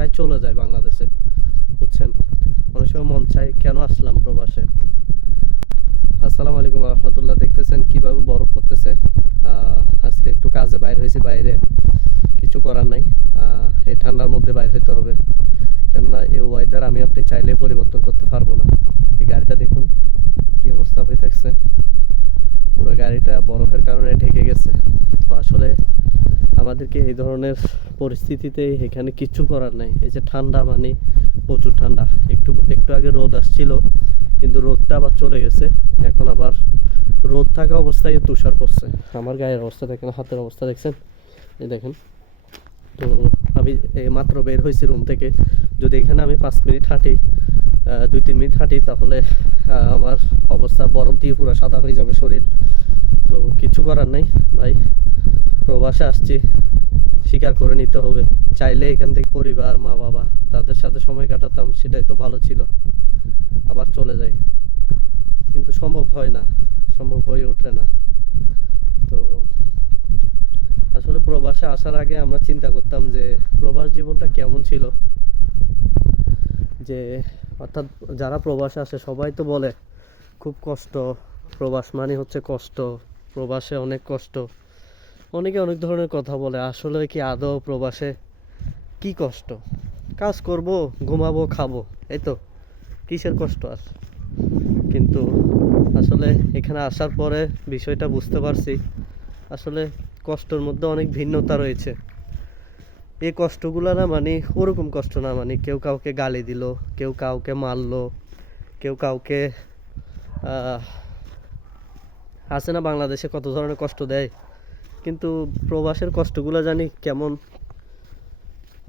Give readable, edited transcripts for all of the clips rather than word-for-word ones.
চায় চলে যায় বাংলাদেশে, বুঝছেন? অনেক সময় মন চায় কেন আসলাম প্রবাসে। আসসালামু আলাইকুম রহমতুল্লাহ। দেখতেছেন কিভাবে বরফ পড়তেছে। আজকে একটু কাজে বাইরে হয়েছি, বাইরে কিছু করার নাই। এই ঠান্ডার মধ্যে বাইরে হতে হবে, কেননা এই ওয়েদার আমি আপনি চাইলে পরিবর্তন করতে পারবো না। এই গাড়িটা দেখুন কি অবস্থা হয়ে থাকছে, পুরো গাড়িটা বরফের কারণে ঢেকে গেছে। তো আসলে আমাদেরকে এই ধরনের পরিস্থিতিতে এখানে কিচ্ছু করার নাই। এই যে ঠান্ডা, মানে প্রচুর ঠান্ডা। একটু একটু আগে রোদ আসছিল, কিন্তু রোদটা আবার চলে গেছে। এখন আবার রোদ থাকা অবস্থায় তুষার পড়ছে। আমার গায়ের অবস্থা দেখেন, হাতের অবস্থা দেখছেন, এই দেখেন। তো আমি মাত্র বের হয়েছি রুম থেকে। যদি এখানে আমি 5 মিনিট হাঁটি, 2-3 মিনিট হাঁটি, তাহলে আমার অবস্থা বরফ দিয়ে পুরো সাদা হয়ে যাবে শরীর। তো কিছু করার নেই ভাই, প্রবাসে আসছি, স্বীকার করে নিতে হবে। চাইলে এখান থেকে পরিবার, মা বাবা, তাদের সাথে সময় কাটাতাম, সেটাই তো ভালো ছিল। আবার চলে যাই, কিন্তু সম্ভব হয় না, সম্ভব হয়ে ওঠে না। তো আসলে প্রবাসে আসার আগে আমরা চিন্তা করতাম যে প্রবাস জীবনটা কেমন ছিল। যে অর্থাৎ যারা প্রবাসে আসে সবাই তো বলে খুব কষ্ট, প্রবাস মানে হচ্ছে কষ্ট, প্রবাসে অনেক কষ্ট। অনেকে অনেক ধরনের কথা বলে। আসলে কি আদৌ প্রবাসে কি কষ্ট? কাজ করব, ঘুমাবো, খাবো, এই তো, কিসের কষ্ট আর? কিন্তু আসলে এখানে আসার পরে বিষয়টা বুঝতে পারছি, আসলে কষ্টের মধ্যে অনেক ভিন্নতা রয়েছে। এই কষ্টগুলো না, মানে ওরকম কষ্ট না, মানে কেউ কাউকে গালি দিল, কেউ কাউকে মারলো, কেউ কাউকে আছে না বাংলাদেশে কত ধরনের কষ্ট দেয়, কিন্তু প্রবাসের কষ্টগুলো জানি কেমন,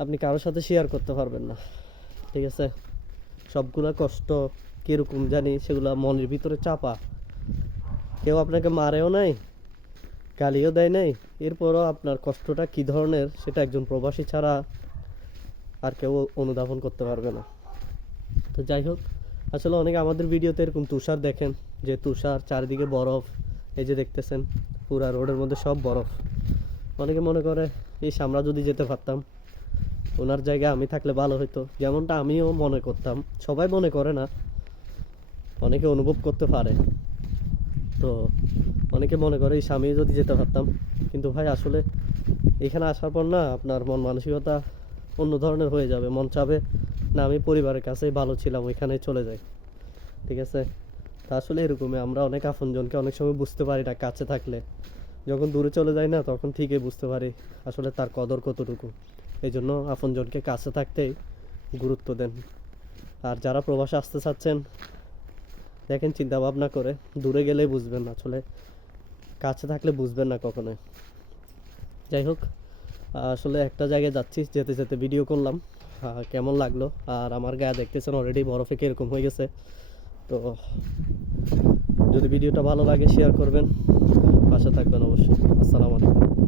আপনি কারোর সাথে শেয়ার করতে পারবেন না। ঠিক আছে, সবগুলা কষ্ট কীরকম জানি, সেগুলা মনের ভিতরে চাপা। কেউ আপনাকে মারেও নাই, গালিও দেয় নাই, এরপরও আপনার কষ্টটা কী ধরনের সেটা একজন প্রবাসী ছাড়া আর কেউ অনুধাবন করতে পারবে না। তো যাই হোক, আসলে অনেকে আমাদের ভিডিওতে এরকম তুষার দেখেন, যে তুষার, চারিদিকে বরফ, এই যে দেখতেছেন পুরা রোডের মধ্যে সব বরফ। অনেকে মনে করে এই আমরা যদি যেতে পারতাম, ওনার জায়গায় আমি থাকলে ভালো হতো, যেমনটা আমিও মনে করতাম। সবাই মনে করে না, অনেকে অনুভব করতে পারে। তো অনেকে মনে করে এই স্বামী যদি যেতে পারতাম, কিন্তু ভাই আসলে এখানে আসার পর না আপনার মন মানসিকতা অন্য ধরনের হয়ে যাবে। মন চাবে না আমি পরিবারের কাছেই ভালো ছিলাম, ওইখানে চলে যাই। ঠিক আছে, তা আসলে এরকমই, আমরা অনেক আপনজনকে অনেক সময় বুঝতে পারি না কাছে থাকলে। যখন দূরে চলে যাই না, তখন ঠিকই বুঝতে পারি আসলে তার কদর কতটুকু। এই জন্য আপনজনকে কাছে থাকতেই গুরুত্ব দেন। আর যারা প্রবাসে আসতে চাচ্ছেন, দেখেন চিন্তা ভাবনা করে, দূরে গেলেই বুঝবেন, আসলে কাছে থাকলে বুঝবেন না কখনোই। যাই হোক, আসলে একটা জায়গায় যাচ্ছি, যেতে যেতে ভিডিও করলাম। কেমন লাগলো? আর আমার গায়ে দেখতেছেন অলরেডি বরফে কীরকম হয়ে গেছে। তো যদি ভিডিওটা ভালো লাগে শেয়ার করবেন, পাশে থাকবেন অবশ্যই। আসসালামু আলাইকুম।